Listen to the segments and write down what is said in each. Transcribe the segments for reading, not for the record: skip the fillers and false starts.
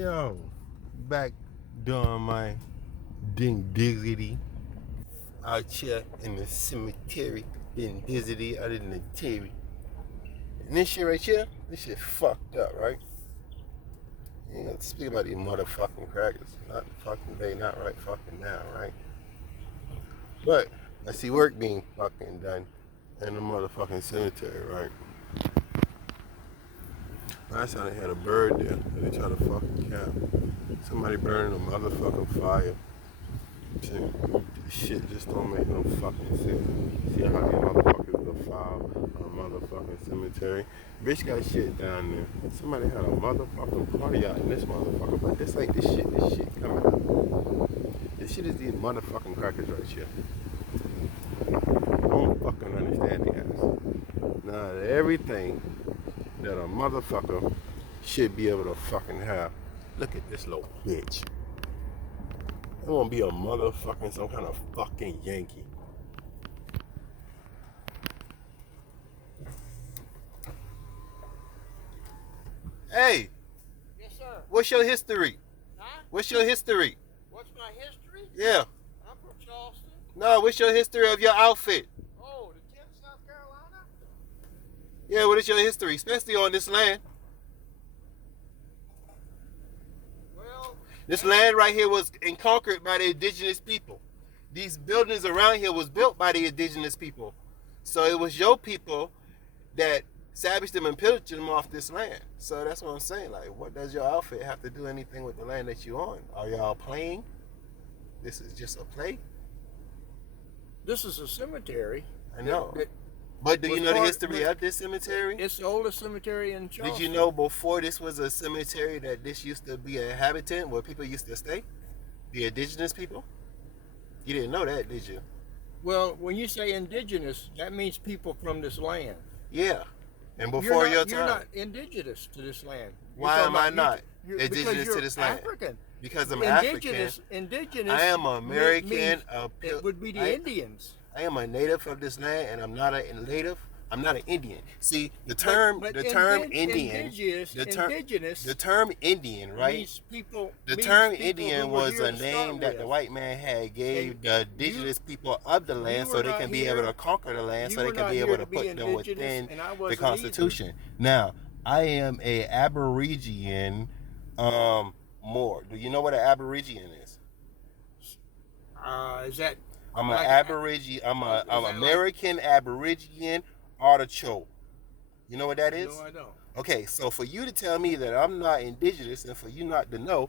Yo, back doing my dignity out here in the cemetery, getting dizzy out in the TV. And this shit right here, this shit fucked up, right? You know, speak about these motherfucking crackers. Not fucking day, not right fucking now, right? But I see work being fucking done in the motherfucking cemetery, right? Last time they had a bird there, and they tried to fucking cap. Somebody burning a motherfucking fire. Shit just don't make no fucking sense. See how these motherfuckers defile a motherfucking cemetery? Bitch got shit down there. Somebody had a motherfucking party out in this motherfucker, but this ain't this shit coming up. This shit is these motherfucking crackers right here. I don't fucking understand the ass. Now everything that a motherfucker should be able to fucking have. Look at this little bitch. It won't be a motherfucking some kind of fucking Yankee. Hey. Yes, sir. What's your history? Huh? What's your history? What's my history? Yeah. I'm from Charleston. No, what's your history of your outfit? Oh, the 10th South Carolina? Yeah, what is your history, especially on this land? Well, This land right here was conquered by the indigenous people. These buildings around here was built by the indigenous people. So it was your people that savaged them and pillaged them off this land. So that's what I'm saying. Like, what does your outfit have to do anything with the land that you own? Are y'all playing? This is just a play? this is a cemetery. I know. But do you know the history of this cemetery? It's the oldest cemetery in Charleston. Did you know before this was a cemetery that this used to be a habitant where people used to stay? The indigenous people? You didn't know that, did you? Well, when you say indigenous, that means people from this land. Yeah. And before your time. You're not indigenous to this land. Why am I not indigenous to this land? African. Because I'm Indigenous. I am American. It would be the Indians. I am a native of this land, and I'm not a native. I'm not an Indian. See, the term Indian, the term Indian, right? The term Indian was a name that the white man had gave the indigenous people of the land so they can be able to conquer the land, so they can be able to put them within the Constitution. Now, I am a Aborigine Moor. Do you know what an Aborigine is? Is that? I'm an Aborigine. I'm American Aborigine artichoke. You know what that is? No, I don't. Okay, so for you to tell me that I'm not indigenous and for you not to know,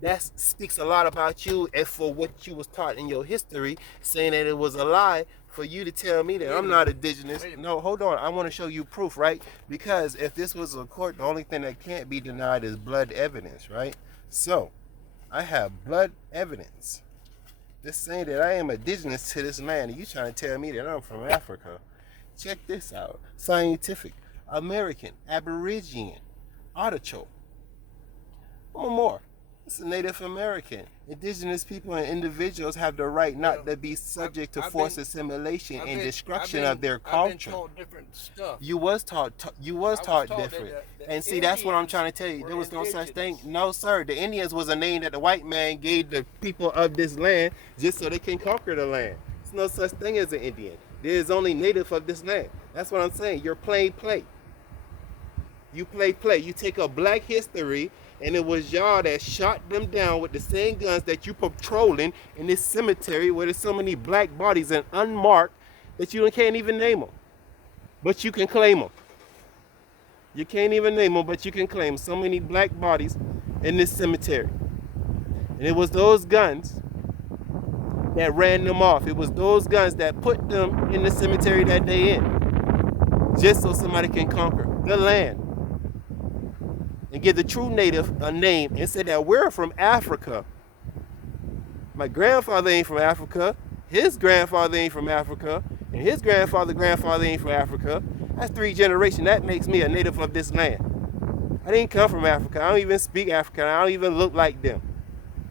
that speaks a lot about you and for what you was taught in your history, saying that it was a lie for you to tell me that I'm not indigenous. No, hold on. I want to show you proof, right? Because if this was a court, the only thing that can't be denied is blood evidence, right? So, I have blood evidence. This saying that I am indigenous to this land, and you trying to tell me that I'm from Africa. Check this out. Scientific, American, Aborigine, artichoke. One more. It's a Native American. Indigenous people and individuals have the right not to be subject to forced assimilation and destruction of their culture. I've been taught different stuff. You was taught different. And see, that's what I'm trying to tell you. There was no such thing. No, sir. The Indians was a name that the white man gave the people of this land just so they can conquer the land. There's no such thing as an Indian. There is only native of this land. That's what I'm saying. You're playing play. You play. You take a black history, and it was y'all that shot them down with the same guns that you patrolling in this cemetery where there's so many black bodies and unmarked that you can't even name them. But you can claim them. You can't even name them, but you can claim so many black bodies in this cemetery. And it was those guns that ran them off. It was those guns that put them in the cemetery that they in. Just so somebody can conquer the land. And give the true native a name and say that we're from Africa. My grandfather ain't from Africa. His grandfather ain't from Africa. And his grandfather ain't from Africa. That's 3 generations. That makes me a native of this land. I didn't come from Africa. I don't even speak African. I don't even look like them.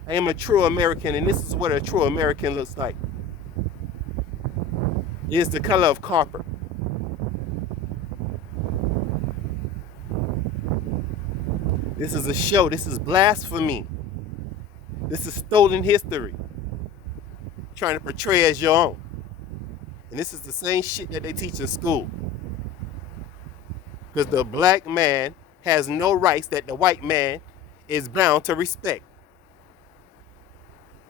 I am a true American, and this is what a true American looks like. It's the color of copper. This is a show. This is blasphemy. This is stolen history. Trying to portray as your own. And this is the same shit that they teach in school. Because the black man has no rights that the white man is bound to respect.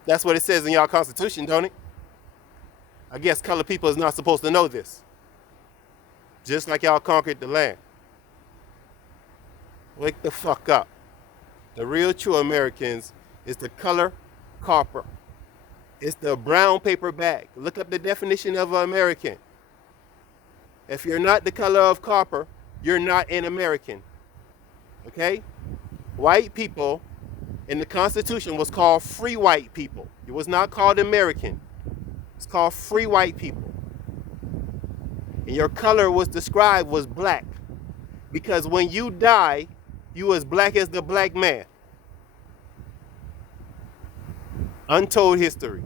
That's what it says in y'all constitution, don't it? I guess colored people is not supposed to know this. Just like y'all conquered the land. Wake the fuck up. The real true Americans is the color copper. It's the brown paper bag. Look up the definition of an American. If you're not the color of copper, you're not an American. Okay? White people in the Constitution was called free white people. It was not called American. It's called free white people. And your color was described was black. Because when you die, you as black as the black man. Untold history.